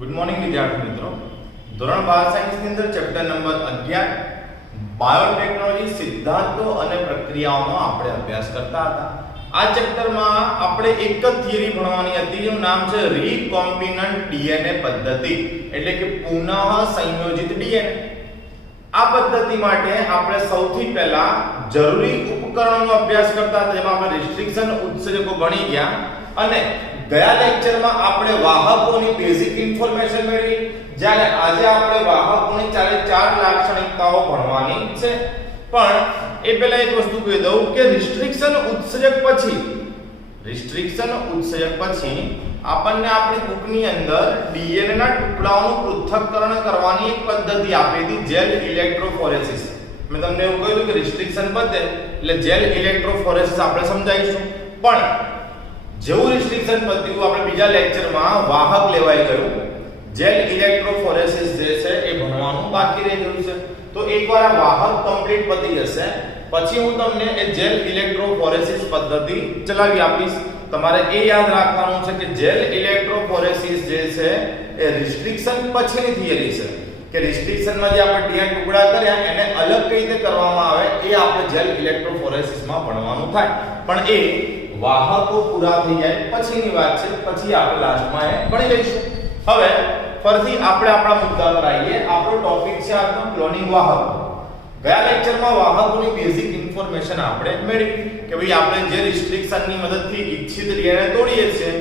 Good morning વિદ્યાર્થી મિત્રો. ધોરણ 12 સાયન્સ ની અંદર ચેપ્ટર નંબર 11 બાયોટેકનોલોજી સિદ્ધાંતો અને પ્રક્રિયાઓનો આપણે અભ્યાસ કરતા હતા. આ ચેપ્ટરમાં આપણે એક જ થિયરી ભણવાની હતી જેનું નામ છે રીકોમ્બિનન્ટ ડીએનએ પદ્ધતિ એટલે કે પુનઃ સંયોજિત ડીએનએ. આ પદ્ધતિ માટે આપણે સૌથી પહેલા જરૂરી ઉપકરણોનો અભ્યાસ કરતા હતા જેમાં આપણે રિસ્ટ્રિક્શન ઉત્સેચકો ભણી ગયા અને ગયા લેક્ચરમાં આપણે વાહકોની બેઝિક ઇન્ફોર્મેશન મેળવી. જ્યારે આજે આપણે વાહકોની ચાર લાક્ષણિકતાઓ ભણવાની છે. પણ એ પહેલા એક વસ્તુ કહી દઉં કે રિસ્ટ્રિક્શન ઉત્સેચક પછી આપણને આપણી બુકની અંદર ડીએનએ ના ટુકડાઓનું પૃથ્થકરણ કરવાની એક પદ્ધતિ આપી હતી જેલ ઇલેક્ટ્રોફોરેસિસ. મેં તમને એવું કહ્યું કે રિસ્ટ્રિક્શન પદ્ધતિ એટલે જેલ ઇલેક્ટ્રોફોરેસિસ આપણે સમજાવીશું. પણ જેવું રિસ્ટ્રિક્શન પદ્ધતિનું આપણે બીજા લેક્ચરમાં વાહક લેવાઈ ગયું, જેલ ઇલેક્ટ્રોફોરેસિસ જે છે એ ભણવાનું બાકી રહી ગયું છે. તો એકવાર આ વાહક કમ્પ્લીટ પતી જશે પછી હું તમને એ જેલ ઇલેક્ટ્રોફોરેસિસ પદ્ધતિ ચલાવી આપીશ. તમારે એ યાદ રાખવાનું છે કે જેલ ઇલેક્ટ્રોફોરેસિસ જે છે એ રિસ્ટ્રિક્શન પછીની થિયરી છે કે રિસ્ટ્રિક્શનમાં જે આપણે ડીએનએ ટુકડા કર્યા એને અલગ કઈ રીતે કરવામાં આવે એ આપણે જેલ ઇલેક્ટ્રોફોરેસિસમાં ભણવાનું થાય. પણ એ વાહકો પૂરા થઈ જાય પછીની વાત છે, પછી આપણે લાસ્ટમાં એ ભણી લઈશું. હવે ફરીથી આપણે આપણા મુદ્દા પર આવીએ. આપણો ટોપિક છે આજનો ક્લોનિંગ વાહક. ગયા લેક્ચરમાં વાહકોની બેઝિક ઇન્ફોર્મેશન આપણે મેળવી કે ભાઈ આપણે જે રિસ્ટ્રિક્શનની મદદથી ઇચ્છિત ડીએનએ તોડીએ છીએ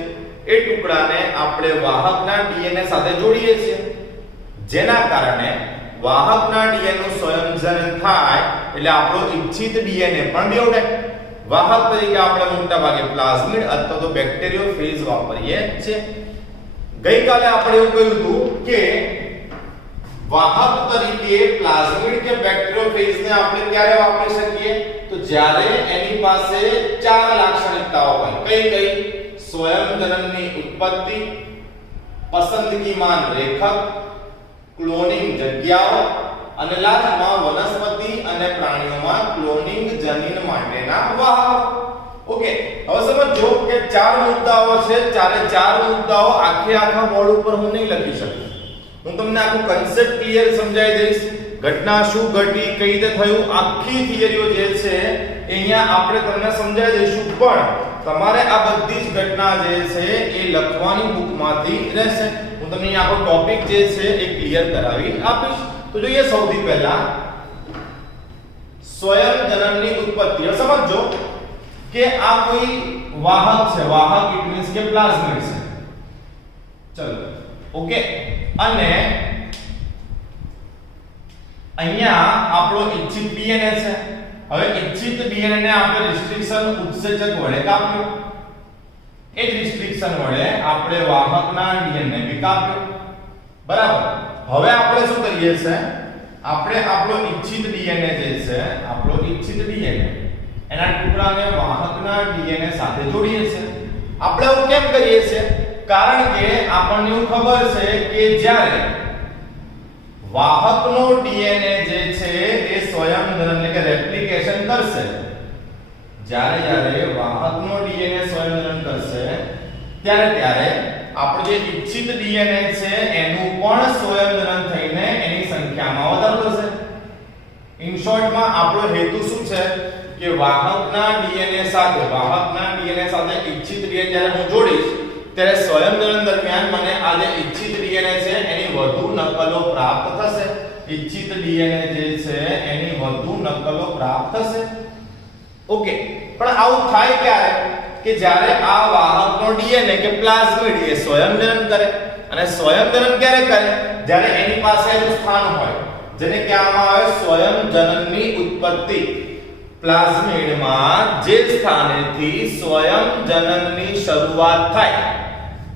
એ ટુકડાને આપણે વાહકના ડીએનએ સાથે જોડીએ છીએ, જેના કારણે વાહકના ડીએનએ નું સંયોજન થાય એટલે આપણો ઇચ્છિત ડીએનએ પણ બેવડે. વાહક તરીકે આપણે મોટા ભાગે પ્લાઝમિડ અથવા તો બેક્ટેરિયોફેજ વાપરીએ છીએ. ગઈકાલે આપણે એવું કહ્યું હતું કે વાહક તરીકે પ્લાઝમિડ કે બેક્ટેરિયોફેજને આપણે ક્યારે વાપરી શકીએ તો જ્યારે એની પાસે ચાર લાક્ષણિકતાઓ હોય. કઈ? સ્વયંજનનની ઉત્પત્તિ, પસંદગીમાન રેખક, ક્લોનિંગ જગ્યાઓ અને લાસ્ટમાં વનસ્પતિ અને પ્રાણીઓમાં ક્લોનિંગ જનીન માટેના વાહક. ઓકે, હવે સમજો કે ચાર મુદ્દાઓ છે. ચાર મુદ્દાઓ આખા બોર્ડ ઉપર હું નહીં લખી શકું. હું તમને આખું કન્સેપ્ટ ક્લિયર સમજાવી દઈશ. ઘટના શું ઘટી, કઈ રીતે થયું, આખી થિયરીઓ જે છે અહીંયા આપણે તમને સમજાવી દઈશું. પણ તમારે આ બધી જ ઘટના જે છે એ લખવાની બુકમાંથી રહેશે. હું તમને આખો ટોપિક જે છે એ ક્લિયર કરાવી આપીશ. તો જોઈએ સૌથી પહેલા સ્વયંજનનની ઉત્પત્તિ. સમજો કે આ કોઈ વાહક છે. વાહક ઇટ મીન્સ કે પ્લાઝમિડ છે. ચલો ઓકે, અને અહીંયા આપણો ઇચ્છિત ડીએનએ છે. હવે ઇચ્છિત ડીએનએ ને આપણે રિસ્ટ્રિક્શન ઉત્સેચક વડે કાપ્યો. એ જ રિસ્ટ્રિક્શન વડે આપણે વાહકના ડીએનએ બી કાપ્યો. બરાબર. હવે આપણે શું કરીએ છે, આપણે આપણો ઇચ્છિત ડીએનએ જે છે, આપણો ઇચ્છિત ડીએનએ એના ટુકડાને વાહકના ડીએનએ સાથે જોડીએ છીએ. આપણે એવું કેમ કરીએ છીએ? કારણ કે આપણને એવું ખબર છે કે જ્યારે વાહકનો ડીએનએ જે છે એ સ્વયંજનન એટલે કે રેપ્લિકેશન કરશે, જ્યારે વાહકનો ડીએનએ સ્વયંજનન કરશે ત્યારે આપણો જે ઇચ્છિત ડીએનએ છે એનું પણ સ્વયંજનન થઈને એની સંખ્યામાં વધારો થશે. ઇન શોર્ટમાં આપણો હેતુ શું છે કે વાહકના ડીએનએ સાથે ઇચ્છિત ડીએનએ જ્યારે હું જોડીશ ત્યારે સ્વયંજનન દરમિયાન મને આ જે ઇચ્છિત ડીએનએ છે એની વધુ નકલો પ્રાપ્ત થશે. ઇચ્છિત ડીએનએ જે છે એની વધુ નકલો પ્રાપ્ત થશે. ઓકે, પણ આવું થાય ક્યારે કે જ્યારે આ વાહકનો ડીએનએ કે પ્લાઝમિડ એ સ્વયંજનન કરે. અને સ્વયંજનન ક્યારે કરે? જ્યારે એની પાસે એનું સ્થાન હોય જેને કહેવામાં આવે સ્વયંજનનની ઉત્પત્તિ. પ્લાઝમિડમાં જે સ્થાનેથી સ્વયંજનનની શરૂઆત થાય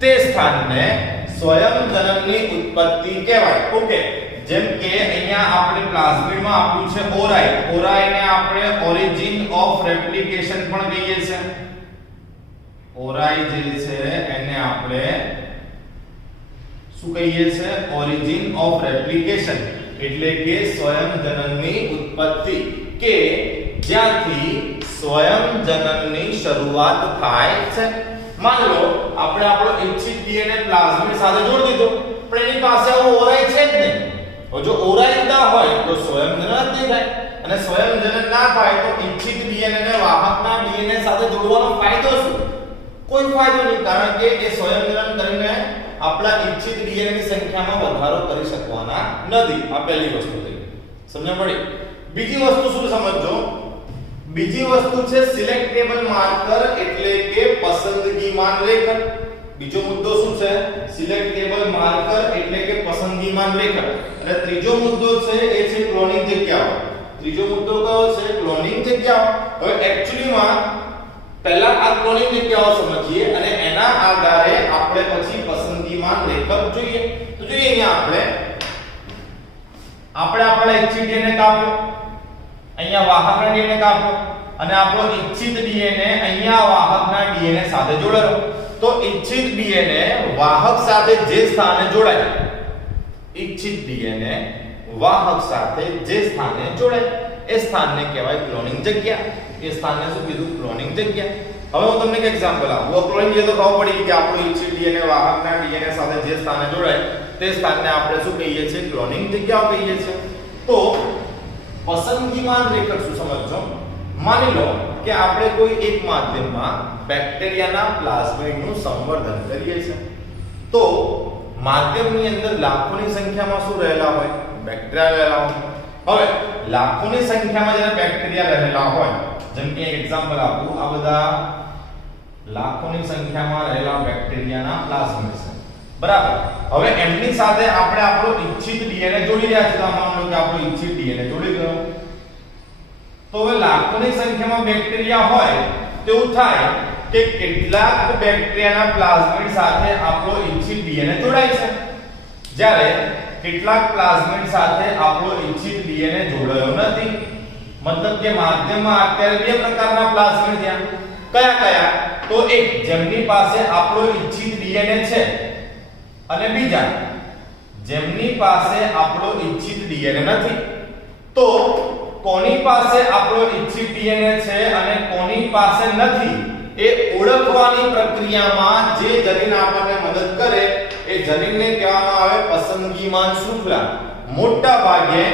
તે સ્થાનને સ્વયંજનનની ઉત્પત્તિ કહેવાય. ઓકે, જેમ કે અહીંયા આપણે પ્લાઝમિડમાં આપ્યું છે ઓરાઈ. ઓરાઈને આપણે ઓરિજિન ઓફ રેપ્લિકેશન પણ કહીએ છીએ. ઓરાઈ જે છે એને આપણે શું કહીએ છીએ? ઓરિજિન ઓફ રેપ્લિકેશન એટલે કે સ્વયંજનનની ઉત્પત્તિ કે જ્યાંથી સ્વયંજનનની શરૂઆત થાય છે. मान लो આપણે આપણો ઇચ્છિત ડીએનએ પ્લાઝમિડ સાથે જોડી દીધો, પણ પાસે આવું ઓરાય છે જ નહીં. તો જો ઓરાય ના હોય તો સ્વયંજનન જ નહીં થાય, અને સ્વયંજનન ના થાય તો ઇચ્છિત ડીએનએ ને વાહકના ડીએનએ સાથે જોડવાનો ફાયદો શું? કોઈ ફાયદો નહીં, કારણ કે એ સ્વયંજનન કરીને આપણા ઇચ્છિત ડીએનએ ની સંખ્યામાં વધારો કરી શકવાના નથી. આ પહેલી વસ્તુ થઈ. સમજ પડી? બીજી વસ્તુ શું સમજજો? બીજી વસ્તુ છે સિલેક્ટેબલ માર્કર એટલે કે પસંદગીમાન લેખક. બીજો મુદ્દો શું છે? સિલેક્ટેબલ માર્કર એટલે કે પસંદગીમાન લેખક. અને ત્રીજો મુદ્દો છે એ છે ક્લોનિંગ જગ્યાઓ. ત્રીજો મુદ્દો કયો છે? ક્લોનિંગ જગ્યાઓ. હવે એક્ચ્યુઅલીમાં પહેલા આ ક્લોનિંગ જગ્યાઓ સમજીએ અને એના આધારે આપણે પછી પસંદગીમાન લેખક જોઈએ. તો જોઈએ અહીંયા આપણે આપણા ઇચ્છિત ડીએનએ કાપ્યો, અહીંયા વાહકના ડીએનએ કાપ્યો, અને આપણો ઇચ્છિત ડીએનએ અહીંયા વાહકના ડીએનએ સાથે જોડાયો. તો ઇચ્છિત ડીએનએ વાહક સાથે જે સ્થાને જોડાય, ઇચ્છિત ડીએનએ વાહક સાથે જે સ્થાને જોડાય એ સ્થાનને કહેવાય ક્લોનિંગ જગ્યા. એ સ્થાનને શું કીધું? ક્લોનિંગ જગ્યા. હવે હું તમને એક એક્ઝામ્પલ આપું. ક્લોનિંગ જે તો ખબર પડી કે આપણો ઇચ્છિત ડીએનએ વાહકના ડીએનએ સાથે જે સ્થાને જોડાય તે સ્થાનને આપણે શું કહીએ છીએ? ક્લોનિંગ જગ્યાઓ કહીએ છીએ. તો પસંદગીમાન લેખક શું સમજજો? માની લો કે આપણે કોઈ એક માધ્યમમાં બેક્ટેરિયાના પ્લાઝમિડનું સંવર્ધન કરીએ છીએ. તો માધ્યમની અંદર લાખોની સંખ્યામાં શું રહેલા હોય? બેક્ટેરિયા રહેલા હોય. હવે લાખોની સંખ્યામાં જ્યારે બેક્ટેરિયા રહેલા હોય, જેમ કે એક એક્ઝામ્પલ આપું, આ બધા લાખોની સંખ્યામાં રહેલા બેક્ટેરિયાના પ્લાઝમિડ છે, બરાબર. હવે એમની સાથે આપણે આપણો ઇચ્છિત ડીએનએ જોડી રહ્યા છે. તો માની લો કે આપણો ઇચ્છિત ડીએનએ જોડી ગયો. તો હવે લાખોની સંખ્યામાં બેક્ટેરિયા હોય તેવું થાય કે કેટલાક બેક્ટેરિયાના પ્લાઝમિડ સાથે આપણો ઇચ્છિત ડીએનએ જોડાય છે, જ્યારે કેટલાક પ્લાઝમિડ સાથે આપણો ઇચ્છિત ડીએનએ જોડાયો નથી. મતલબ કે માધ્યમમાં અત્યારે બે પ્રકારના પ્લાઝમિડ થયા. કયા કયા? તો એક જેમની પાસે આપણો ઇચ્છિત ડીએનએ છે, અને બીજા જેમની પાસે આપણો ઇચ્છિત ડીએનએ નથી. તો કોની પાસે આપણો ઇચ્છિત ડીએનએ છે અને કોની પાસે નથી એ ઓળખવાની પ્રક્રિયામાં જે જનીન આપણને મદદ કરે એ જનીનને કહેવામાં આવે પસંદગીમાન શૃંખલા. મોટા ભાગે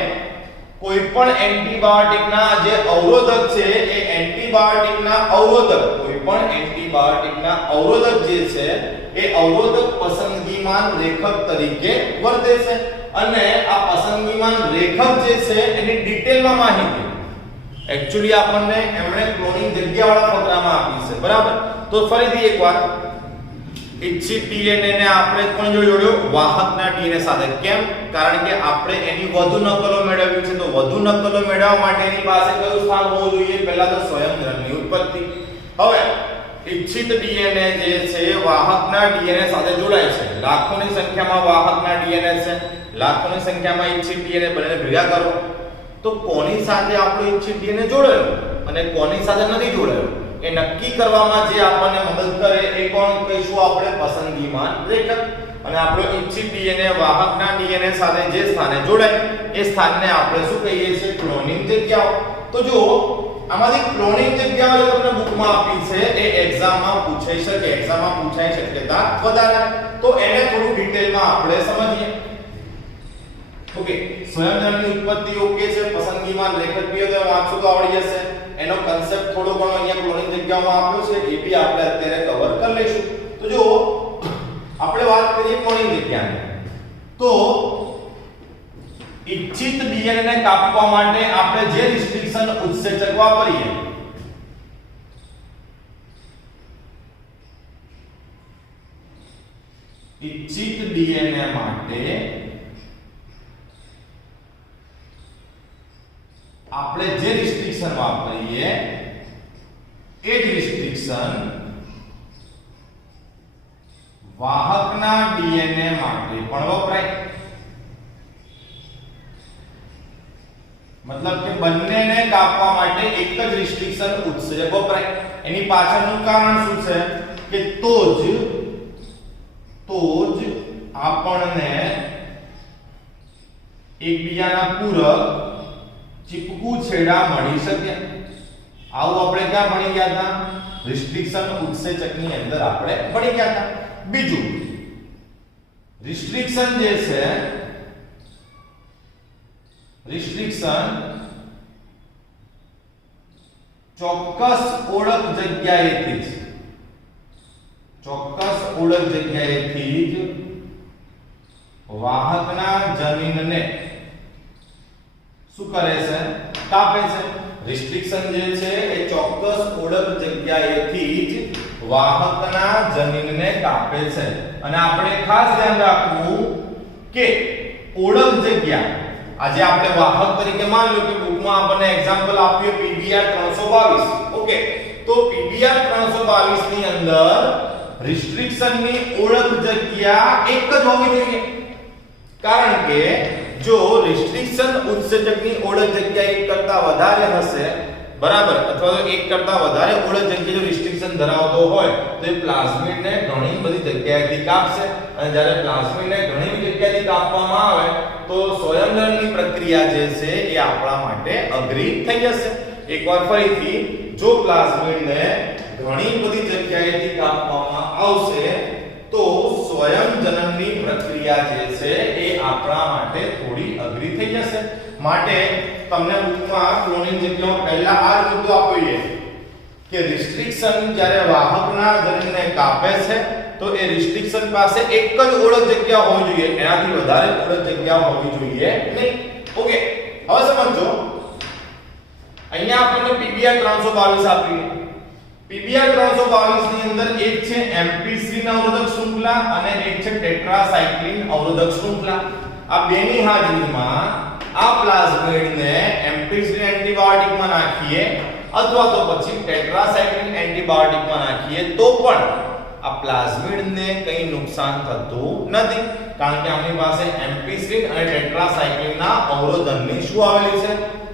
કોઈ પણ એન્ટીબાયોટિકના જે અવરોધક છે એ એન્ટીબાયોટિકના અવરોધક, કોઈ પણ એન્ટીબાયોટિકના અવરોધક જે છે એ અવરોધક પસંદગીમાન લેખક તરીકે વર્તે છે. અને આ પસંદગીમાન લેખક જે છે એની ડિટેલમાં માહિતી એક્ચ્યુઅલી આપણને એમણે ક્લોનિંગ જગ્યાવાળા ફકરામાં આપી છે, બરાબર. તો ફરીથી એકવાર ઇચ્છિત ડીએનએ ને આપણે કોણ જોડ્યો? વાહકના ડીએનએ સાથે. કેમ? કારણ કે આપણે એની વધુ નકલો મેળવવી છે. તો વધુ નકલો મેળવવા માટે એની પાસે કયું સ્થાન હોવું જોઈએ? પહેલા તો સ્વયંજનનની ઉત્પત્તિ. હવે ઇચ્છિત ડીએનએ જે છે વાહકના ડીએનએ સાથે જોડાય છે. લાખોની સંખ્યામાં વાહકના ડીએનએ છે, લાખોની સંખ્યામાં ઇચ્છિત ડીએનએ બંને ભેગા કરો તો કોની સાથે આપણો ઇચ્છિત ડીએનએ જોડાયો અને કોની સાથે નથી જોડાયો એ નક્કી કરવામાં જે આપણને મદદ કરે એ કોણ કહીશું આપણે? પસંદગીમાન લેખક. અને આપણો ઇચ્છિત ડીએનએ વાહકના ડીએનએ સાથે જે સ્થાને જોડાય એ સ્થાનને આપણે શું કહીએ છીએ? ક્લોનિંગ જગ્યાઓ. તો જો આમાંથી ક્લોનિંગ જગ્યાઓ જે તમને બુકમાં આપી છે એ એક્ઝામમાં પૂછાઈ શકે, એક્ઝામમાં પૂછાય શક્યતા વધારે. તો એને થોડું ડિટેલમાં આપણે સમજીએ. ઓકે, સ્વયંજનનની ઉત્પત્તિ ઓકે છે, પસંદગીમાન લેખક બી તો વાંચો તો આવડી જશે. એનો કન્સેપ્ટ થોડો ઘણો અહીંયા ક્લોનિંગ જગ્યામાં આપ્યો છે એ બી આપણે અત્યારે કવર કરી લઈશું. તો જો આપણે વાત કરીએ ક્લોનિંગ જગ્યાની, તો ઇચ્છિત ડીએનએ ને કાપવા માટે આપણે જે રિસ્ટ્રિક્શન ઉત્સેચક વાપરીએ ઇચ્છિત ડીએનએ માટે આપણે જે રિસ્ટ્રિક્શન વાપરીએ એ જ રિસ્ટ્રિક્શન વાહકના ડીએનએ માટે પણ વપરાય. મતલબ કે બંનેને કાપવા માટે એક જ રિસ્ટ્રિક્શન ઉત્સેચક વપરાય. એની પાછળનું કારણ શું છે કે તો જ આપણને એકબીજાના પૂરક ચીપકુ છેડા મળી શકે. આવું આપણે ક્યાં ભણી ગયા હતા? રિસ્ટ્રિક્શન ઉત્સેચકની અંદર આપણે ભણી ગયા હતા. બીજું રિસ્ટ્રિક્શન જે છે, રિસ્ટ્રિક્શન ચોક્કસ ઓળખ જગ્યાએથી જ, ચોક્કસ ઓળખ જગ્યાએથી જ વાહકના જનીનને શું કરે છે? કાપે છે. રિસ્ટ્રિક્શન જે છે એ ચોક્કસ ઓળખ જગ્યાએથી જ વાહકના જનીનને કાપે છે. અને આપણે ખાસ ધ્યાન રાખવું કે ઓળખ જગ્યા, આજે આપણે વાહક તરીકે માની લો કે બુકમાં આપણને એક્ઝામ્પલ આપ્યું PBR 322. ઓકે, તો PBR 322 ની અંદર રિસ્ટ્રિક્શનની ઓળખ જગ્યા એક જ હોવી જોઈએ. કારણ કે જો રિસ્ટ્રિક્શન ઉત્સેચકની ઓળખ જગ્યા એક કરતા વધારે હશે, બરાબર, અથવા તો એક કરતા વધારે ઓળખ જગ્યા જો રિસ્ટ્રિક્શન ધરાવતો હોય તો એ પ્લાઝમિડને ઘણી બધી જગ્યાએથી કાપશે. અને જ્યારે પ્લાઝમિડને ઘણી બધી જગ્યાએથી કાપવામાં આવે તો સ્વયંજનનની પ્રક્રિયા જે છે એ આપણા માટે અઘરી થઈ જશે. એકવાર ફરીથી, જો પ્લાઝમિડને ઘણી બધી જગ્યાએથી કાપવામાં આવશે તો સ્વયંજનનની પ્રક્રિયા જે છે એ આપણા માટે થોડી અઘરી થઈ જશે. માટે તમને બુકમાં ક્લોનિંગ જગ્યામાં પહેલા આ જ મુદ્દો આપ્યો છે કે રિસ્ટ્રિક્શન જ્યારે વાહકના જનીનને કાપે છે તો એ રિસ્ટ્રિક્શન પાસે એક જ ઓળખ જગ્યા હોવી જોઈએ, એનાથી વધારે ઓળખ જગ્યા હોવી જોઈએ નહીં. ઓકે, હવે સમજો, અહીંયા આપણને PBR 322 આપી. PBR 322 ની અંદર એક છે એમ્પિસિલિન અવરોધક શૃંખલા અને એક છે ટેટ્રાસાઇક્લિન અવરોધક શૃંખલા. આ બેની હાજરીમાં આ પ્લાઝમિડને એમ્પિસિલિન એન્ટીબાયોટિકમાં નાખીએ અથવા તો પછી ટેટ્રાસાઇક્લિન એન્ટીબાયોટિકમાં નાખીએ તો પણ આ પ્લાઝમિડને કંઈ નુકસાન થતું નથી. કારણ કે આપણી પાસે એમ્પિસિલિન અને ટેટ્રાસાઇક્લિનના અવરોધનની શું આવેલી છે?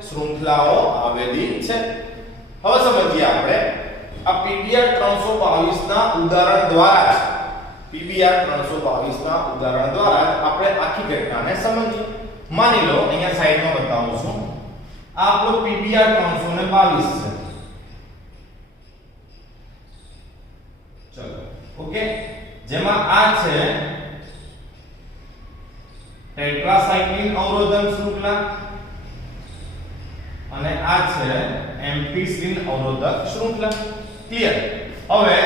શૃંખલાઓ આવેલી છે. હવે સમજીએ આપણે આ PBR 322 ના ઉદાહરણ દ્વારા જ, PBR 322 ના ઉદાહરણ દ્વારા આપણે આખી ઘટનાને સમજીએ. માની લો, અહીંયા સાઈડમાં બતાવું છું, આ આપણો PBR 322 છે. ચલો, ઓકે, જેમાં આ છે ટેટ્રાસાઇક્લિન અવરોધન શૃંખલા અને આ છે એમ્પિસિલિન અવરોધક શૃંખલા. ક્લિયર? હવે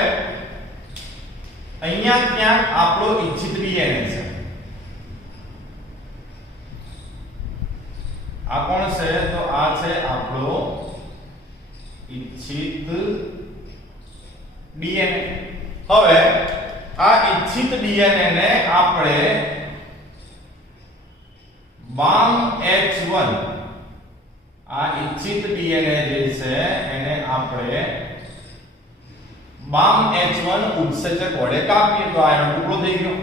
અહીંયા ક્યાંક આપણો ઇચ્છિત DNA છે. આ કોણ છે? તો આ છે આપણો ઇચ્છિત DNA. હવે આ ઇચ્છિત DNA ને આપણે BAMH1, આ ઇચ્છિત DNA જે છે એને આપણે BAMH1 ઉત્સેચક વડે કાપીએ તો આ એનો ટુકડો થઈ ગયો.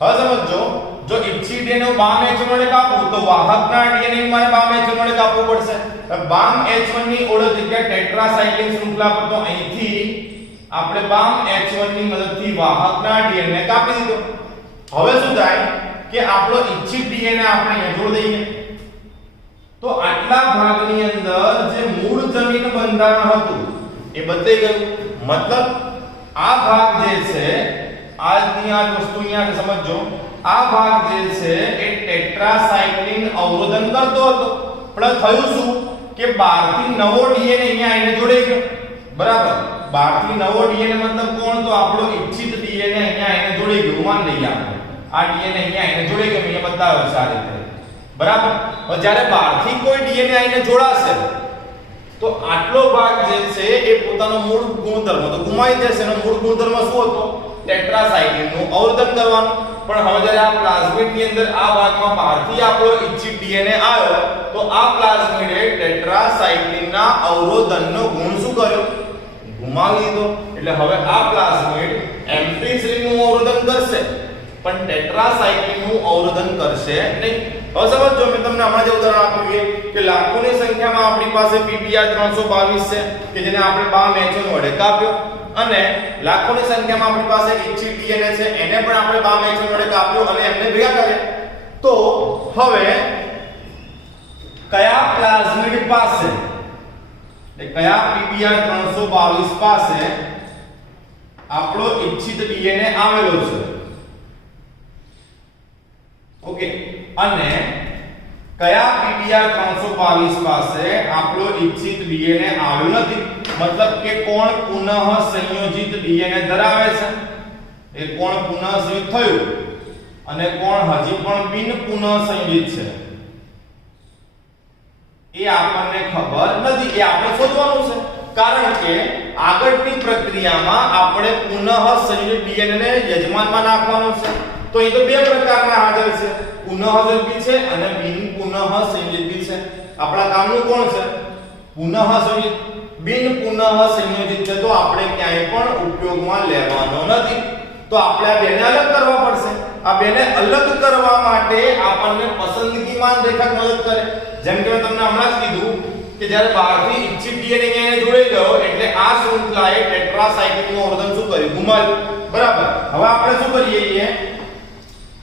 હવે સમજો, જો ઇચ્છિત DNA BAMH1 વડે કાપવું તો વાહકના DNA મારે BAMH1 વડે કાપવું પડશે. BAMH1 ની ઓળખ જગ્યા ટેટ્રાસાઇક્લિન શૃંખલા પર, તો અહીંથી આપણે BAMH1 ની મદદથી વાહકના DNA ને કાપી દીધો. હવે શું થાય કે આપણો ઇચ્છિત DNA આપણે અહીંયા જોડી દઈએ તો આટલા ભાગની અંદર જે મૂળ જનીન બંધારણ હતું એ બદલાઈ ગયું. મતલબ આ ભાગ જે છે, આજની આ વસ્તુ અહીંયા સમજો, આ ભાગ જે છે એ ટેટ્રાસાઇક્લિન અવરોધન કરતો હતો, પણ થયું શું કે બહારથી નવો DNA અહીંયા આવીને જોડાઈ ગયો. બરાબર, બહારથી નવો DNA મતલબ કોણ? તો આપણો ઇચ્છિત DNA અહીંયા આવીને જોડાઈ ગયો. માન લઈએ આપણે આ DNA અહીંયા આવીને જોડાઈ ગયો, અહીંયા બતાવ્યો છે આ રીતે. બરાબર, હવે જ્યારે બહારથી કોઈ DNA આવીને જોડાશે તો આટલો ભાગ જે છે એ પોતાનો મૂળ ગુણધર્મ તો ગુમાવી દેશે. એનો મૂળ ગુણધર્મ શું હતો? ટેટ્રાસાઇક્લિનનું અવરોધન કરવાનું. પણ હવે જ્યારે આ પ્લાઝમિડની અંદર આ ભાગમાં બહારથી આપણો ઇચ્છિત DNA આવ્યો તો આ પ્લાઝમિડે ટેટ્રાસાઇક્લિનના અવરોધનનો ગુણ શું કર્યો? ગુમાવી દીધો. એટલે હવે આ પ્લાઝમિડ એમ્પિસિલિનનું અવરોધન કરશે પણ ટેટ્રાસાઇક્લિનનું અવરોધન કરશે નહીં. હવે સમજો, મેં તમને હમણાં જે ઉદાહરણ આપ્યું કે લાખોની સંખ્યામાં આપણી પાસે PBR 322 છે કે જેને આપણે BAMH1 વડે કાપ્યો, અને લાખોની સંખ્યામાં આપણી પાસે ઇચ્છિત DNA છે એને પણ આપણે BAMH1 વડે કાપ્યો અને એમને ભેગા કર્યા. તો હવે કયા પ્લાઝમિડ પાસે, કયા PBR 322 પાસે આપણો ઇચ્છિત DNA આવેલો છે? ઓકે, અને કયા PBr 322 પાસે આપણો ઈચ્છિત ડીએનએ આવ્યો નથી, મતલબ કે કોણ પુનઃ સંયોજિત ડીએનએ ધરાવે છે, એ કોણ પુનઃ સંયોજિત થયું અને કોણ હજી પણ બિન પુનઃ સંયોજિત છે એ આપણને ખબર નથી, એ આપણે શોધવાનું છે. કારણ કે આગળની પ્રક્રિયામાં આપણે પુનઃ સંયોજિત ડીએનએ ને યજમાનમાં નાખવાનું છે. તો એ તો બે પ્રકારના હાજર છે, પુનઃ સંયોજિત છે અને બિન પુનઃ સંયોજિત છે. આપણા કામનું કોણ છે? પુનઃ સંયોજિત. બિન પુનઃ સંયોજિત છે તો આપણે ક્યાંય પણ ઉપયોગમાં લેવાનો નથી. તો આપણે આ બેને અલગ કરવા પડશે. આ બેને અલગ કરવા માટે આપણને પસંદગીમાન રેખક મદદ કરે. જેમ કે મેં તમને હમણાં જ કીધું કે જ્યારે બહારથી ઇચ્છિત ડીએનએ અહીંયા જોડાઈ ગયો એટલે આ શૃંખલાએ ટેટ્રાસાયક્લિનનું અવરોધન શું કર્યું? ગુમાવ્યું. બરાબર. હવે આપણે શું કરીએ છીએ?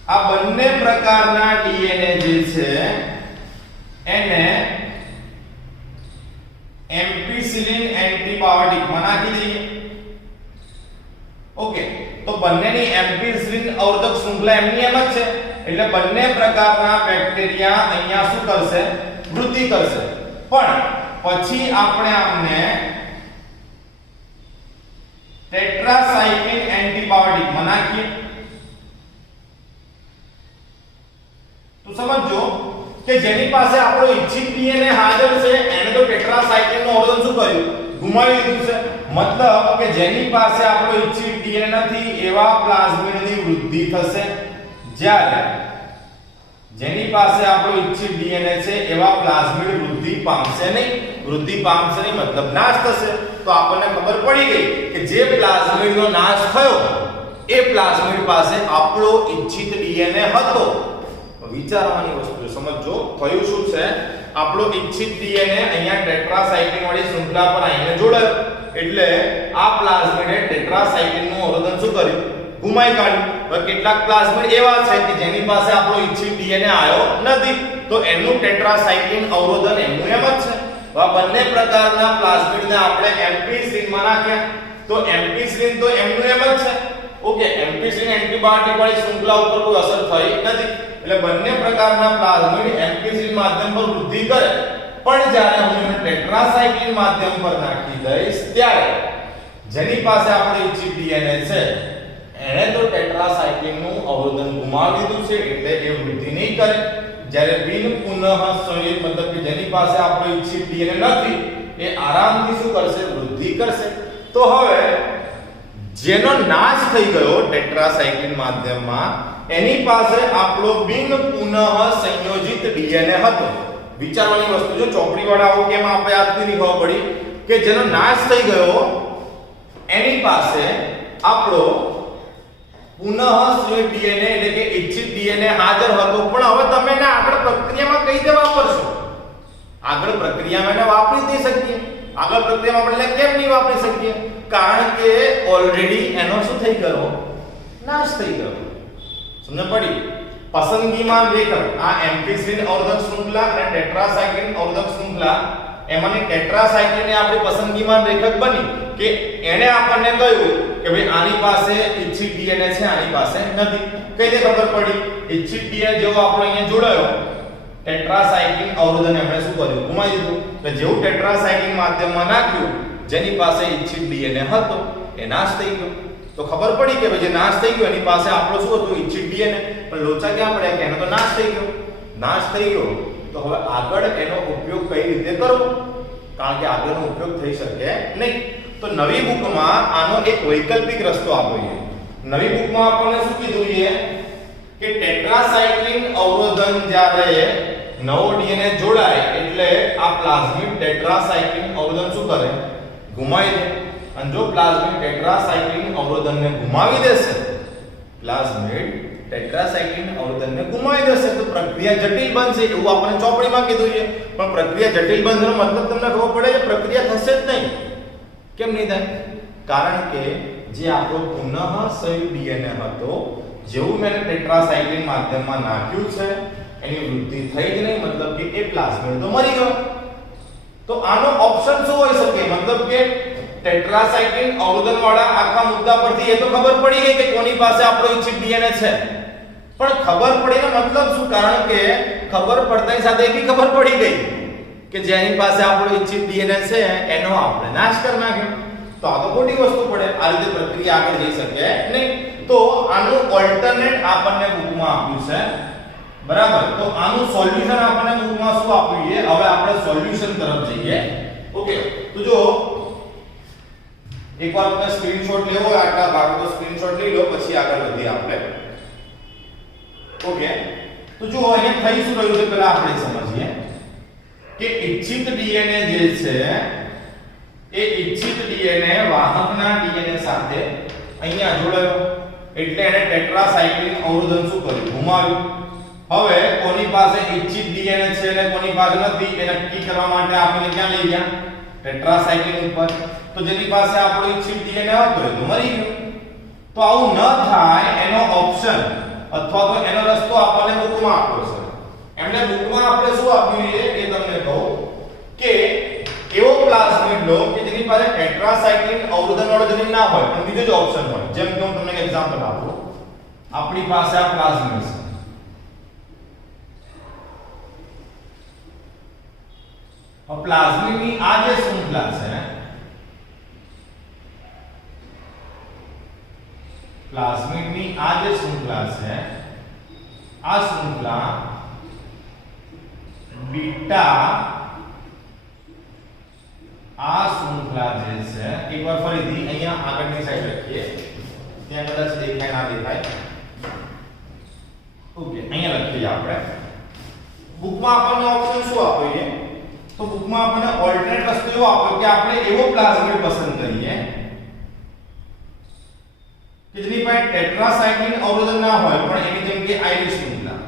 આ બંને પ્રકારના ડીએનએ જે છે એને એમ્પિસિલિન એન્ટીબાયોટિક માં નાખી દઈએ. ઓકે, તો બંનેની એમ્પિસિલિન અવરોધક શૃંખલા એમની એમ જ છે એટલે બંને પ્રકારના બેક્ટેરિયા અહીંયા શું કરશે? વૃદ્ધિ કરશે. પણ પછી આપણે આમને ટેટ્રાસાયક્લિન એન્ટીબાયોટિક માં નાખીએ તો સમજો કે જેની પાસે આપણો ઈચ્છિત ડીએનએ હાજર છે એને તો ટેટ્રાસાયક્લિનનું અવરોધન શું કર્યું? ગુમાવી દીધું છે. મતલબ કે જેની પાસે આપણો ઈચ્છિત ડીએનએ નથી એવા પ્લાઝમિડની વૃદ્ધિ થશે, જ્યારે જેની પાસે આપણો ઈચ્છિત ડીએનએ છે એવા પ્લાઝમિડ વૃદ્ધિ પામશે નહીં. વૃદ્ધિ પામશે નહીં મતલબ નાશ થશે. તો આપણને ખબર પડી ગઈ કે જે પ્લાઝમિડનો નાશ થયો એ પ્લાઝમિડ પાસે આપણો ઈચ્છિત ડીએનએ હતો. વિચારવાની વસ્તુ સમજો. થયું શું છે? આપણો ઈચ્છિત ડીએનએ અહીંયા ટેટ્રાસાયક્લિન વાળી શૃંખલા પર આવીને જોડાયો એટલે આ પ્લાઝમિડે ટેટ્રાસાયક્લિનનું અવરોધન શું કર્યું? ગુમાવી કાઢ્યું. હવે કેટલાક પ્લાઝમિડ એવા છે કે જેની પાસે આપણો ઈચ્છિત ડીએનએ આવ્યો નથી તો એનું ટેટ્રાસાયક્લિન અવરોધન એમનું એમ જ છે. આ બંને પ્રકારના પ્લાઝમિડને આપણે એમ્પિસિલિન માં નાખ્યા તો એમ્પિસિલિન તો એમનું એમ જ છે. ઓકે, એમ્પિસિલિન એન્ટીબાયોટિક વાળી શૃંખલા ઉપર કોઈ અસર થઈ નથી એટલે બંને પ્રકારના પ્લાઝમિડ એમ્પિસિલિન માધ્યમ પર વૃદ્ધિ કરે. પણ જ્યારે હું એને ટેટ્રાસાયક્લિન માધ્યમ પર નાખી દઈશ ત્યારે જેની પાસે આપણે ઈચ્છિત ડીએનએ છે એને તો ટેટ્રાસાયક્લિનનું અવરોધન ગુમાવી દીધું છે એટલે એ વૃદ્ધિ નહીં કરે. જ્યારે બિન પુનઃ સંયોજિત મતલબ કે જેની પાસે આપણો ઈચ્છિત ડીએનએ નથી એ આરામથી શું કરશે? વૃદ્ધિ કરશે. તો હવે જેનો નાશ થઈ ગયો ટેટ્રાસાયક્લિન માધ્યમમાં એની પાસે આપણો બિન પુનઃ સંયોજિત ડીએનએ હતો. વિચારવાની વસ્તુ જો ચોપડી વાળા આવો કેમ આપણે યાદથી નહીં ખબર પડી કે જેનો નાશ થઈ ગયો એની પાસે આપણો પુનઃ સંયોજિત ડીએનએ એટલે કે ઈચ્છિત ડીએનએ હાજર હતો. પણ હવે તમે એને આગળ પ્રક્રિયામાં કઈ રીતે વાપરશો? આગળ પ્રક્રિયામાં એને વાપરી દઈ શકીએ. આગળ પ્રક્રિયામાં આપણે કેમ નહીં વાપરી શકીએ? કારણ કે ઓલરેડી એનો શું થઈ ગયો? નાશ થઈ ગયો. સમજ પડી? પસંદગીમાન રેખક આ એમ્પિસિલિન અવરોધક શૃંખલા અને ટેટ્રાસાયક્લિન અવરોધક શૃંખલા એમાંની ટેટ્રાસાયક્લિન એ આપણી પસંદગીમાન રેખક બની કે એને આપણને કહ્યું કે ભાઈ આની પાસે ઈચ્છિત ડીએનએ છે આની પાસે નથી. કઈ રીતે ખબર પડી? ઈચ્છિત ડીએનએ જેવો આપણો અહીંયા જોડાયો ટેટ્રાસાયક્લિન અવરોધન એમણે શું કર્યું? ગુમાવી દીધું. એટલે જેવું ટેટ્રાસાયક્લિન માધ્યમમાં નાખ્યું જેની પાસે ઈચ્છિત ડીએનએ હતો એ નાશ થઈ ગયો. તો ખબર પડી કે ભાઈ જે નાશ થઈ ગયો એની પાસે આપણો શું હતું? ઈચ્છિત ડીએનએ. પણ લોચા ક્યાં પડ્યા કે એનો તો નાશ થઈ ગયો. નાશ થઈ ગયો તો હવે આગળ એનો ઉપયોગ કઈ રીતે કરવો? કારણ કે આગળનો ઉપયોગ થઈ શકે નહીં. તો નવી બુકમાં આનો એક વૈકલ્પિક રસ્તો આપ્યો છે. નવી બુકમાં આપણને શું કીધું છે કે ટેટ્રાસાયક્લિન અવરોધન જ્યારે નવો ડીએનએ જોડાય એટલે આ પ્લાઝમિડ ટેટ્રાસાયક્લિન અવરોધન શું કરે? ગુમાવી દે. અને જો પ્લાઝમિડ ટેટ્રાસાયક્લિન અવરોધનને ગુમાવી દેશે પ્લાઝમિડ ટેટ્રાસાયક્લિન અવરોધનને ગુમાવી દેશે તો પ્રક્રિયા જટિલ બનશે એવું આપણે ચોપડીમાં કીધું છે. પણ પ્રક્રિયા જટિલ બનવાનો મતલબ તમને ખબર પડે કે પ્રક્રિયા થશે જ નહીં. કેમ નહીં થાય? કારણ કે જે આપણો પુનઃ સંયોજિત ડીએનએ હતો જેવું મેં ટેટ્રાસાયક્લિન માધ્યમમાં નાખ્યું છે એની વૃદ્ધિ થઈ જ નહીં મતલબ કે એ પ્લાઝમિડ તો મરી ગયો. તો આનો ઓપ્શન શું હોઈ શકે? મતલબ કે ટેટ્રાસાયક્લિન અવરોધન વાળા આખા મુદ્દા પરથી એ તો ખબર પડી ગઈ કે કોની પાસે આપણો ઈચ્છિત ડીએનએ છે. પણ ખબર પડીને મતલબ શું? કારણ કે ખબર પડતાની સાથે એ બી ખબર પડી ગઈ કે જેની પાસે આપણો ઇચ્છિત ડીએનએ છે એનો આપણે નાશ કરી નાખ્યો. તો આ તો ખોટી વસ્તુ પડે. આ રીતે પ્રક્રિયા આગળ જઈ શકે નહીં. તો આનું ઓલ્ટરનેટ આપણને બુકમાં આપ્યું છે. બરાબર. તો આનું સોલ્યુશન આપણને બુકમાં શું આપ્યું છે? હવે આપણે સોલ્યુશન તરફ જઈએ. ઓકે. તો જો એકવાર તમને સ્ક્રીનશોટ લેવો હોય આટલા ભાગનો સ્ક્રીનશોટ લઈ લો, પછી આગળ વધીએ આપણે. ઓકે. તો જો અહીંયા થઈ શું રહ્યું છે પહેલા આપણે સમજીએ કે ઇચ્છિત ડીએનએ જે છે એ ઇચ્છિત ડીએનએ વાહકના ડીએનએ સાથે અહીંયા જોડાયો, એટલે એને ટેટ્રાસાયક્લિન અવરોધન શું કર્યું? ગુમાવ્યું. હવે કોની પાસે ઇચ્છિત ડીએનએ છે અને કોની પાસે નથી એ નક્કી કરવા માટે આપણે ક્યાં લઈ ગયા? ટેટ્રાસાયક્લિન ઉપર. તો જેની પાસે આપણો ઇચ્છિત ડીએનએ હતો એ તો મરી ગયો. તો આવું ન થાય એનો ઓપ્શન અથવા તો એનો રસ્તો આપણને બુકમાં આપ્યો છે. એમને બુકમાં આપણે શું આપ્યું છે એ તમને કહું કે એવો પ્લાઝમિડ લો કે જેની પાસે ટેટ્રાસાયક્લિન અવરોધન વાળો જનીન ના હોય પણ બીજો જ ઓપ્શન હોય. જેમ કે હું તમને એક એક્ઝામ્પલ આપું. આપણી પાસે આ પ્લાઝમિડ છે. अब प्लाज्मिड ની આ જે શૃંખલા છે, प्लाज्मिड ની આ જે શૃંખલા છે, આ શૃંખલા બીટા આ શૃંખલા જે છે એકવાર ફરીથી અહીંયા આગળની સાઈડ લખીએ, ત્યાં કદાચ દેખાય ના દેખાય. ઓકે, અહીંયા લખીએ આપણે. બુકમાં આપણને ઓપ્શન શું આપ્યો છે? તો બુકમાં આપણને ઓલ્ટરનેટ રસ્તો એવો આપ્યો કે આપણે એવો પ્લાઝમિડ પસંદ કરીએ કે જેની પાસે ટેટ્રાસાયક્લિન અવરોધન ના હોય પણ એની જેમ કે આયરી શૃંખલા.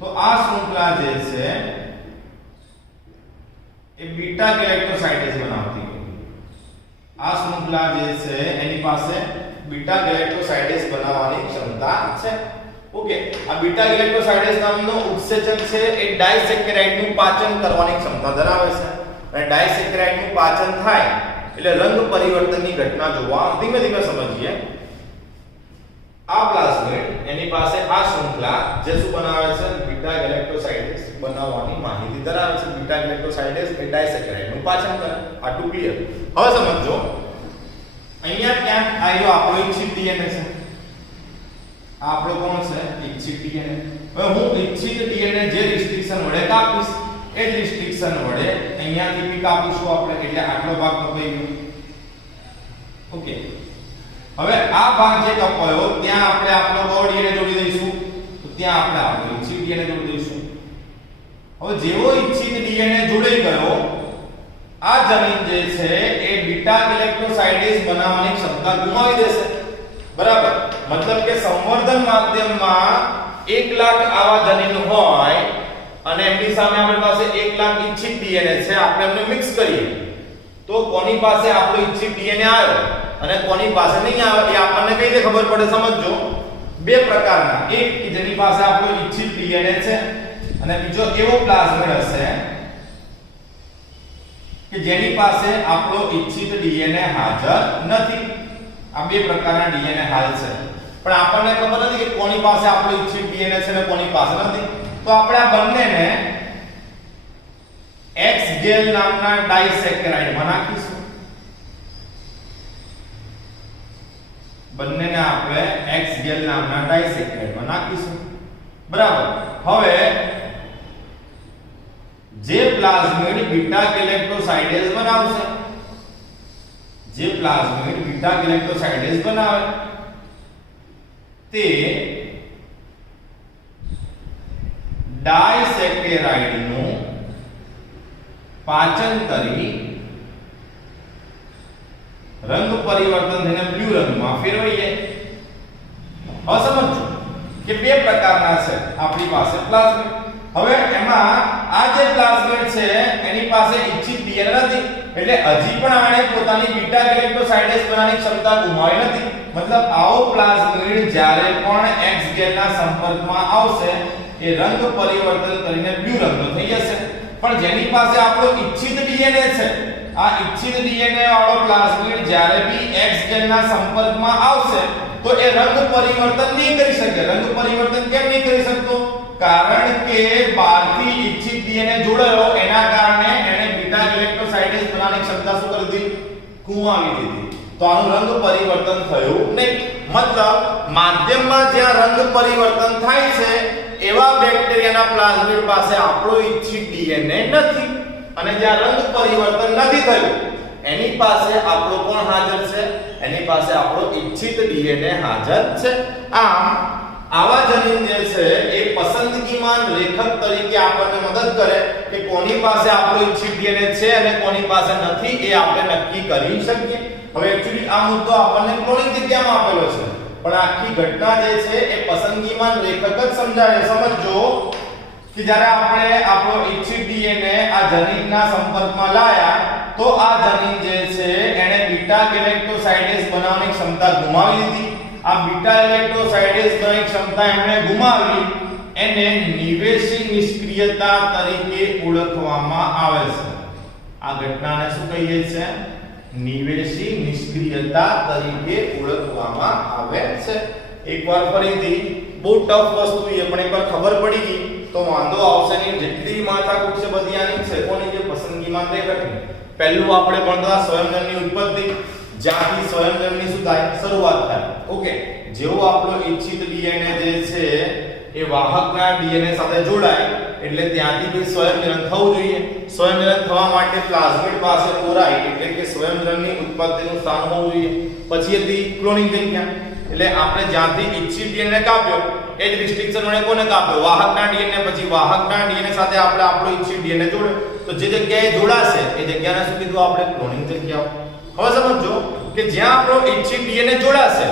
તો આ શૃંખલા જે છે એ બીટા ગેલેક્ટોસાઇડેઝ બનાવતી હોય. આ શૃંખલા જે છે એની પાસે બીટા ગેલેક્ટોસાઇડેઝ બનાવવાની ક્ષમતા છે. ઓકે, આ બીટા ગેલેક્ટોસાઇડેઝ નામનો ઉત્સેચક છે એ ડાયસેકેરાઇડ નું પાચન કરવાની ક્ષમતા ધરાવે છે. અને ડાયસેકેરાઇડ નું પાચન થાય એટલે રંગ પરિવર્તનની ઘટના જોવા ધીમે ધીમે સમજીએ. આ પ્લાઝમિડ એની પાસે આ શૃંખલા જે શું બનાવે છે? બીટા ગેલેક્ટોસાઇડેઝ બનાવવાની માહિતી ધરાવે છે. બીટા ગેલેક્ટોસાઇડેઝ એ ડાયસેકેરાઇડ નું પાચન કરે. આટલું ક્લિયર. હવે સમજો, અહીંયા ક્યાંક આયો આપણો ઇચ્છિત ડીએનએ છે. આપણો કોણ છે? ઇચ્છિત ડીએનએ. હવે હું ઇચ્છિત ડીએનએ જે રિસ્ટ્રિક્શન વડે કાપીશ એ જ રિસ્ટ્રિક્શન વડે અહીંયાથી બી કાપીશું આપણે, એટલે આટલો ભાગ કપાઈ ગયો. ઓકે, હવે આ ભાગ જે કપાયો ત્યાં આપણે આપણો કયો ડીએનએ જોડી દઈશું? તો ત્યાં આપણે આપણો ઇચ્છિત ડીએનએ જોડી દઈશું. હવે જેવો ઇચ્છિત ડીએનએ જોડાઈ ગયો, આ જનીન જે છે એ બીટા ગેલેક્ટોસાઇડેઝ બનાવવાની ક્ષમતા ગુમાવી દેશે. બરાબર. મતલબ કે સંવર્ધન માધ્યમમાં 1 લાખ આવા જનીન હોય અને એમની સામે આપણી પાસે 1 લાખ ઇચ્છિત ડીએનએ છે, આપણે એમને મિક્સ કરીએ તો કોની પાસે આપણો ઇચ્છિત ડીએનએ આવ્યો અને કોની પાસે નહીં આવ્યો એ આપણને કઈ રીતે ખબર પડે? સમજો, બે પ્રકારના. એક કે જેની પાસે આપણો ઇચ્છિત ડીએનએ છે અને બીજો એવો પ્લાઝમિડ હશે કે જેની પાસે આપણો ઇચ્છિત ડીએનએ હાજર નથી. આ બે પ્રકારના ડીએનએ હાલ છે, પણ આપણને ખબર નથી કે કોની પાસે આપણો ઇચ્છિત ડીએનએ છે અને કોની પાસે નથી. તો આપણે આ બંનેને X ગેલ નામના ડાયસેકેરાઇડમાં નાખીશું. બંનેને આપણે X ગેલ નામના ડાયસેકેરાઇડમાં નાખીશું. બરાબર. હવે જે પ્લાઝમિડ બીટા ગેલેક્ટોસાઇડેઝ બનાવશે, જે પ્લાઝમિડ બીટા ગેલેક્ટોસાઇડેઝ બનાવે તે ડાયસેકેરાઇડ નું પાચન કરી રંગ પરિવર્તન થઈને બ્લુ રંગમાં ફેરવાઈ જાય. હવે સમજો કે બે પ્રકારના છે આપણી પાસે પ્લાઝમિડ. હવે એમાં આ જે પ્લાઝમિડ છે એની પાસે ઇચ્છિત ડીએનએ નથી, એટલે હજી પણ આણે પોતાની બીટા ગેલેક્ટોસાઇડેઝ બનાવવાની ક્ષમતા ગુમાવી નથી. મતલબ આવો પ્લાઝમિડ જ્યારે પણ X ગેલના સંપર્કમાં આવશે એ રંગ પરિવર્તન કરીને બ્લુ રંગનો થઈ જશે. પણ જેની પાસે આપણો ઇચ્છિત ડીએનએ છે, આ ઇચ્છિત ડીએનએ વાળો પ્લાઝમિડ જ્યારે બી X ગેલના સંપર્કમાં આવશે તો એ રંગ પરિવર્તન નહીં કરી શકે. રંગ પરિવર્તન કેમ નહીં કરી શકતો? કારણ કે બહારથી ઇચ્છિત ડીએનએ જોડાયો એના કારણે એને બીટા ગેલેક્ટોસાઇડેઝ બનાવવાની ક્ષમતા શું કરી દીધી? ગુમાવી દીધી. તો આનું રંગ પરિવર્તન થયું નહીં. મતલબ માધ્યમમાં જ્યાં રંગ પરિવર્તન થાય છે એવા બેક્ટેરિયાના પ્લાઝમિડ પાસે આપણો ઇચ્છિત ડીએનએ નથી, અને જ્યાં રંગ પરિવર્તન નથી થયું એની પાસે આપણો કોણ હાજર છે? એની પાસે આપણો ઇચ્છિત ડીએનએ હાજર છે. આમ આવા જનીન જે છે એ પસંદગીમાન રેખક તરીકે આપણને મદદ કરે કે કોની પાસે આપણો ઇચ્છિત ડીએનએ છે અને કોની પાસે નથી, એ આપણે નક્કી કરી શકીએ. હવે એક્ચ્યુઅલી આ મુદ્દો આપણને ક્લોનિંગ જગ્યામાં આપેલો છે, પણ આખી ઘટના જે છે એ પસંદગીમાન રેખક જ સમજાવે. સમજો કે જ્યારે આપણે આપણો ઇચ્છિત ડીએનએ આ જનીનના સંપર્કમાં લાયા તો આ જનીન જે છે એને બીટા ગેલેક્ટોસાઇડેઝ બનાવવાની ક્ષમતા ગુમાવી દીધી. આ બીટા ગેલેક્ટોસાઇડેઝ બનાવવાની ક્ષમતા એમણે ગુમાવી, એને નિવેશી નિષ્ક્રિયતા તરીકે ઓળખવામાં આવે છે. આ ઘટનાને શું કહીએ છીએ? નિવેશી નિષ્ક્રિયતા તરીકે ઓળખવામાં આવે છે. એકવાર ફરીથી બહુ ટફ વસ્તુ છે પણ એકવાર ખબર પડી ગઈ તો વાંધો આવશે નહીં. જેટલી માથાકૂટ છે બધી આની છે. કોની? જે પસંદગીમાં રેખકની. પહેલું આપણે ભણતા સ્વયંજનની ઉત્પત્તિ, જ્યાંથી સ્વયંજનની શું થાય? શરૂઆત થાય. ઓકે, જેવો આપણો ઇચ્છિત ડીએનએ જે છે એ વાહકના ડીએનએ સાથે જોડાય એટલે ત્યાંથી કોઈ સ્વયંજનન થવું જોઈએ. સ્વયંજનન થવા માટે પ્લાઝમિડ પાસે ઓરાય એટલે કે સ્વયંજનનની ઉત્પત્તિનું સ્થાન હોવું જોઈએ. પછી હતી ક્લોનિંગ જગ્યા. એટલે આપણે જ્યાંથી ઇચ્છિત ડીએનએ કાપ્યો એ જ રિસ્ટ્રિક્શન વડે કોને કાપ્યો? વાહકના ડીએનએ. પછી વાહકના ડીએનએ સાથે આપણે આપણો ઇચ્છિત ડીએનએ જોડ્યો તો જે જગ્યાએ જોડાશે એ જગ્યાને શું કીધું આપણે? ક્લોનિંગ જગ્યાઓ. હવે સમજો કે જ્યાં આપણો ઇચ્છિત ડીએનએ જોડાશે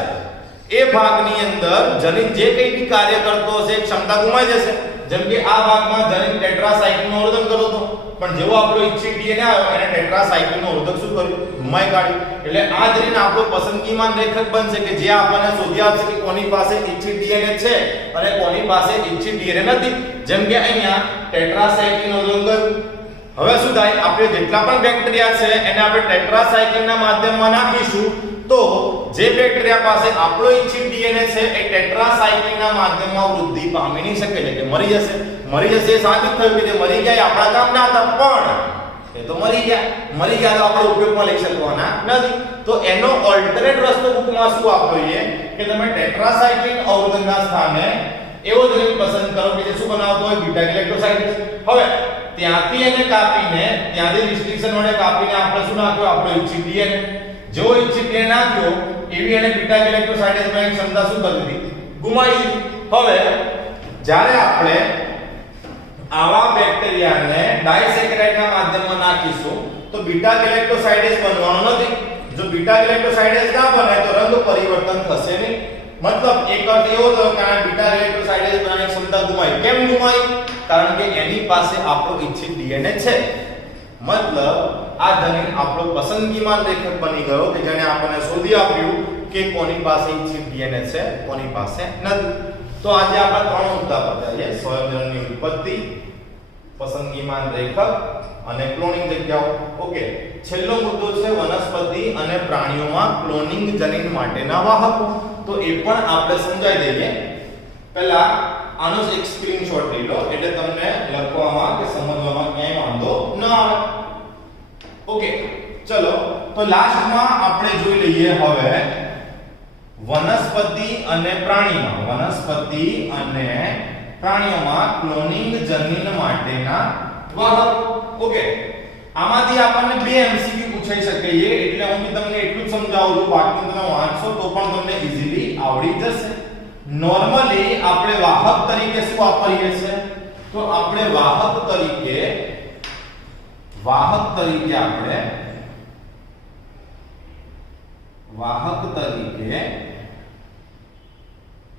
એ ભાગની અંદર જનીન જે કંઈ બી કાર્ય કરતો હશે ક્ષમતા ગુમાઈ જશે. જેમ કે આ ભાગમાં જનીન ટેટ્રાસાઇક્લિનનું અવરોધન કરતો હતો, પણ જેવો આપણો ઇચ્છિત ડીએનએ આવ્યો એને ટેટ્રાસાઇક્લિનનું અવરોધક શું કર્યું? ગુમાઈ કાઢ્યું. એટલે આ જનીન આપણો પસંદગીમાન રેખક બનશે કે જે આપણને શોધી આપશે કે કોની પાસે ઇચ્છિત ડીએનએ છે અને કોની પાસે ઇચ્છિત ડીએનએ નથી. જેમ કે અહીંયા ટેટ્રાસાઇક્લિન અવરોધન કર્યું. હવે શું થાય? આપણે જેટલા પણ બેક્ટેરિયા છે એને આપણે ટેટ્રાસાઇક્લિનના માધ્યમમાં નાખીશું તો જે બેક્ટેરિયા પાસે આપણો ઇચ્છિત ડીએનએ છે એ ટેટ્રાસાઇક્લિનના માધ્યમમાં વૃદ્ધિ પામી નહીં શકે, એટલે કે મરી જશે. મરી જશે સાબિત થયું કે જે મરી ગયા આપણા કામના હતા, પણ એ તો મરી ગયા તો આપણે ઉપયોગમાં લઈ શકવાના નથી. તો એનો ઓલ્ટરનેટ રસ્તો બુકમાં શું આપવો જોઈએ કે તમે ટેટ્રાસાઇક્લિન અવરોધકના સ્થાને એવો જનીન પસંદ કરો કે જે શું બનાવતો હોય? બીટા ગેલેક્ટોસાઇડેઝ. હવે ત્યાંથી એને કાપીને, ત્યાંથી રિસ્ટ્રિક્શન વડે કાપીને આપણે શું નાખ્યો? આપણો ઇચ્છિત ડીએનએ. જો ઇચ્છિત ડીએનએ નાખ્યો એવી એને બીટા ગેલેક્ટોસાઇડેઝ બનાવવાની ક્ષમતા શું કરી દીધી? ગુમાવી દીધી. હવે જ્યારે આપણે આવા બેક્ટેરિયાને ડાયસેકેરાઇડના માધ્યમમાં નાખીશું તો બીટા ગેલેક્ટોસાઇડેઝ બનવાનો નથી. જો બીટા ગેલેક્ટોસાઇડેઝ ના બને તો રંગ પરિવર્તન થશે નહીં. મતલબ એક અર્થ એવો થયો કે આ બીટા ગેલેક્ટોસાઇડેઝ બનાવવાની ક્ષમતા ગુમાવી. કેમ ગુમાવી? કારણ કે એની પાસે આપણો ઇચ્છિત ડીએનએ છે. મતલબ આ જનીન આપણો પસંદગીમાન રેખક બની ગયો કે જેને આપણને શોધી આપ્યું કે કોની પાસે ઇચ્છિત ડીએનએ છે, કોની પાસે નથી. તો આજે આપણે ત્રણ મુદ્દા પતાવીએ: સ્વયંજનનની ઉત્પત્તિ, પસંદગીમાન રેખક અને ક્લોનિંગ જગ્યાઓ. ઓકે, છેલ્લો મુદ્દો છે વનસ્પતિ અને પ્રાણીઓમાં ક્લોનિંગ જનીન માટેના વાહકો. તો એ પણ આપણે સમજાવી દઈએ. પહેલા આનો જ એક સ્ક્રીનશોટ લઈ લો એટલે તમને લખવામાં કે સમજવામાં ક્યાંય વાંધો ન આવે. ઓકે, ચલો તો લાસ્ટમાં આપણે જોઈ લઈએ હવે વનસ્પતિ અને પ્રાણીઓમાં ક્લોનિંગ જનીન માટેના વાહક. ઓકે, આમાંથી આપણને બે એમસીક્યુ પૂછાઈ શકે છે એટલે હું તમને એટલું જ સમજાવું છું, બાકી તમે વાંચશો તો પણ તમને ઈઝીલી આવડી જશે. નોર્મલી આપણે વાહક તરીકે શું વાપરીએ છીએ? તો આપણે વાહક તરીકે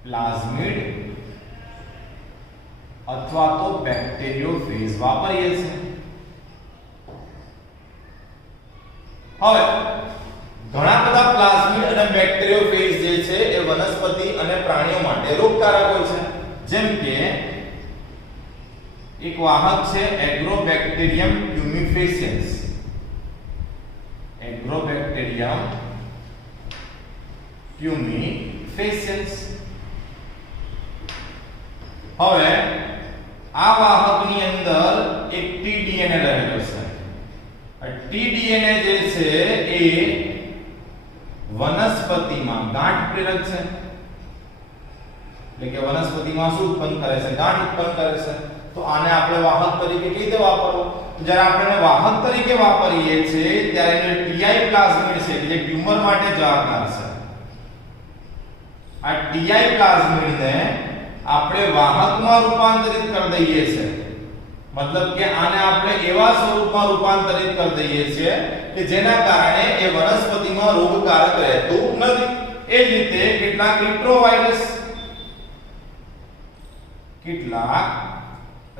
પ્લાઝમિડ અથવા તો બેક્ટેરિયોફેજ વાપરીએ છીએ. હવે ઘણા બધા પ્લાઝમિડ અને બેક્ટેરિયોફેજ જે છે એ વનસ્પતિ અને પ્રાણીઓ માટે રોગકારક હોય છે. જેમ કે એક વાહક છે એગ્રોબેક્ટેરિયમ ટ્યુમિફેસિયન્સ. એગ્રોબેક્ટેરિયમ ટ્યુમિફેસિયન્સ ફેશિયલ્સ. હવે આ વાહકની અંદર એક tDNA રહેલો છે. આ tDNA જે છે એ વનસ્પતિમાં ગાંઠ પ્રેરક છે, એટલે કે વનસ્પતિમાં શું ઉત્પન્ન કરે છે? ગાંઠ ઉત્પન્ન કરે છે. તો આને આપણે વાહક તરીકે કઈ રીતે વાપરવું? જ્યારે આપણે વાહક તરીકે વાપરીએ છીએ ત્યારે ટી પ્લાઝમિડ છે કે જે ટ્યુમર માટે જવાબદાર છે, આ ટી પ્લાઝમિડને આપણે વાહકમાં રૂપાંતરિત કરી દઈએ છીએ. મતલબ કે આને આપણે એવા સ્વરૂપમાં રૂપાંતરિત કરી દઈએ છીએ કે જેના કારણે એ વનસ્પતિમાં રોગકારક રહેતું નથી. એ જ રીતે કેટલાક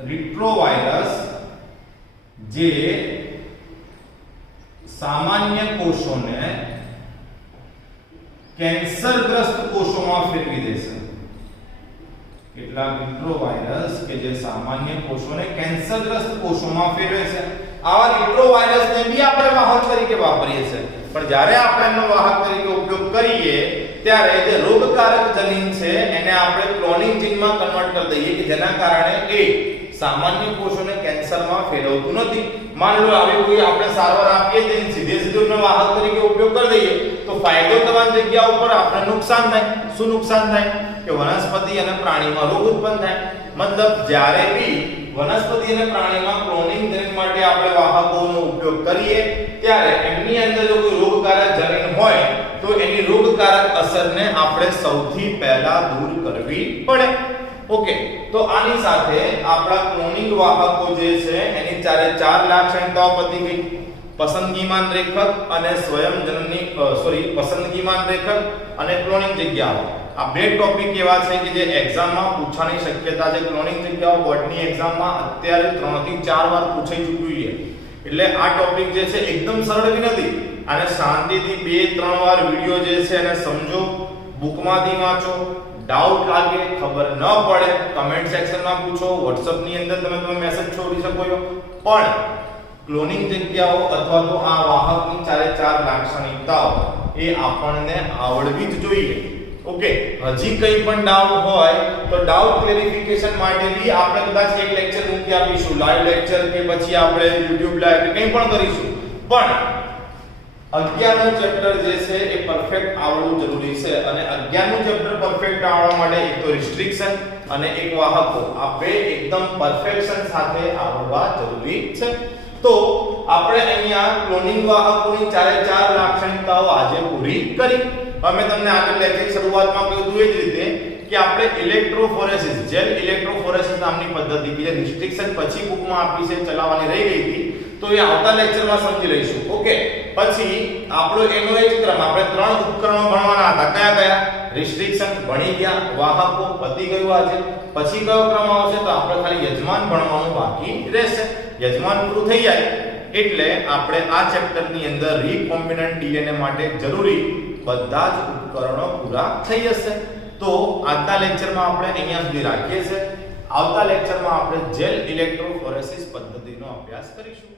રિટ્રોવાયરસ જે સામાન્ય કોષોને કેન્સરગ્રસ્ત કોષોમાં ફેરવી દેશે. કેટલાક રિટ્રોવાયરસ કે જે સામાન્ય કોષોને કેન્સરગ્રસ્ત કોષોમાં ફેરવે છે, આવા રિટ્રોવાયરસને બી આપણે વાહક તરીકે વાપરીએ છીએ. પણ જ્યારે આપણે એનો વાહક તરીકે ઉપયોગ કરીએ ત્યારે જે રોગકારક જનીન છે એને આપણે ક્લોનિંગ જીનમાં કન્વર્ટ કરી દઈએ કે જેના કારણે એ સામાન્ય કોષોને કેન્સરમાં ફેરવતું નથી. માની લો આવી કોઈ આપણે સારવાર આપીએ તો સીધે વાહક તરીકે ઉપયોગ કરી દઈએ તો ફાયદો થવાની જગ્યા ઉપર આપણે નુકસાન થાય. શું નુકસાન થાય? કે વનસ્પતિ અને પ્રાણીમાં રોગ ઉત્પન્ન થાય. મતલબ જ્યારે બી વનસ્પતિ અને પ્રાણીમાં ક્લોનિંગ જનીન માટે આપણે વાહકોનો ઉપયોગ કરીએ ત્યારે એમની અંદર જો કોઈ રોગકારક જનીન હોય તો એની રોગકારક અસરને આપણે સૌથી પહેલા દૂર કરવી પડે. ઓકે, તો આની સાથે આપણા ક્લોનિંગ વાહકો જે છે એની ચાર લાક્ષણિકતાઓ પતી ગઈ. પસંદગીમાન રેખક અને પસંદગીમાન રેખક અને ક્લોનિંગ જગ્યાઓ. આ બે ટોપિક એવા છે કે જે એક્ઝામમાં પૂછવાની શક્યતા છે. ક્લોનિંગ જગ્યાઓ બોર્ડની એક્ઝામમાં અત્યારે 3 થી 4 વાર પૂછાઈ ચૂક્યું છે. એટલે આ ટોપિક જે છે એકદમ સરળ નથી. આને શાંતિથી 2-3 વાર વિડિયો જે છે એને સમજો, બુકમાંથી વાંચો. ડાઉટ લાગે, ખબર ન પડે, કમેન્ટ સેક્શનમાં પૂછો, WhatsApp ની અંદર તમે મેસેજ છોડી શકો છો. પણ ક્લોનિંગ જગ્યાઓ અથવા તો આ વાહકની ચાર લાક્ષણિકતાઓ એ આપણને આવડવી જ જોઈએ. ઓકે, હજી કંઈ પણ ડાઉટ હોય તો ડાઉટ ક્લેરિફિકેશન માટે બી આપણે કદાચ એક લેક્ચર મૂકી આપીશું, લાઈવ લેક્ચર કે પછી આપણે YouTube લાઈવ કે કંઈ પણ કરીશું. પણ 11નું ચેપ્ટર જે છે એ પરફેક્ટ આવડવું જરૂરી છે. અને 11નું ચેપ્ટર પરફેક્ટ આવડવા માટે એક તો રિસ્ટ્રિક્શન અને એક વાહકો, આ બે એકદમ પરફેક્શન સાથે આવડવા જરૂરી છે. તો આપણે અહીંયા ક્લોનિંગ વાહકોની ચાર લાક્ષણિકતાઓ આજે પૂરી કરી. હવે મેં તમને આગળ લેક્ચર શરૂઆતમાં કહ્યું એ જ રીતે કે આપણે ઇલેક્ટ્રોફોરેસિસ, જેલ ઇલેક્ટ્રોફોરેસિસ નામની પદ્ધતિ કે જે રિસ્ટ્રિક્શન પછી બુકમાં આપી છે, ચલાવવાની રહી ગઈ હતી, તો એ આવતા લેક્ચરમાં સમજી લઈશું. ઓકે, પછી આપણો એનો એ જ ક્રમ, આપણે 3 ઉપકરણો ભણવાના હતા. કયા? રિસ્ટ્રિક્શન ભણી ગયા, વાહકો પતી ગયું આજે. પછી કયો ક્રમ આવશે? તો આપણે ખાલી યજમાન ભણવાનું બાકી રહેશે. યજમાન પૂરું થઈ જાય એટલે આપણે આ ચેપ્ટરની અંદર રિકોમ્બિનન્ટ ડીએનએ માટે જરૂરી બધા જ ઉપકરણો પૂરા થઈ જશે. તો આજના લેક્ચરમાં આપણે અહીંયા સુધી રાખીએ છીએ. આવતા લેક્ચરમાં આપણે જેલ ઇલેક્ટ્રોફોરેસિસ પદ્ધતિનો અભ્યાસ કરીશું.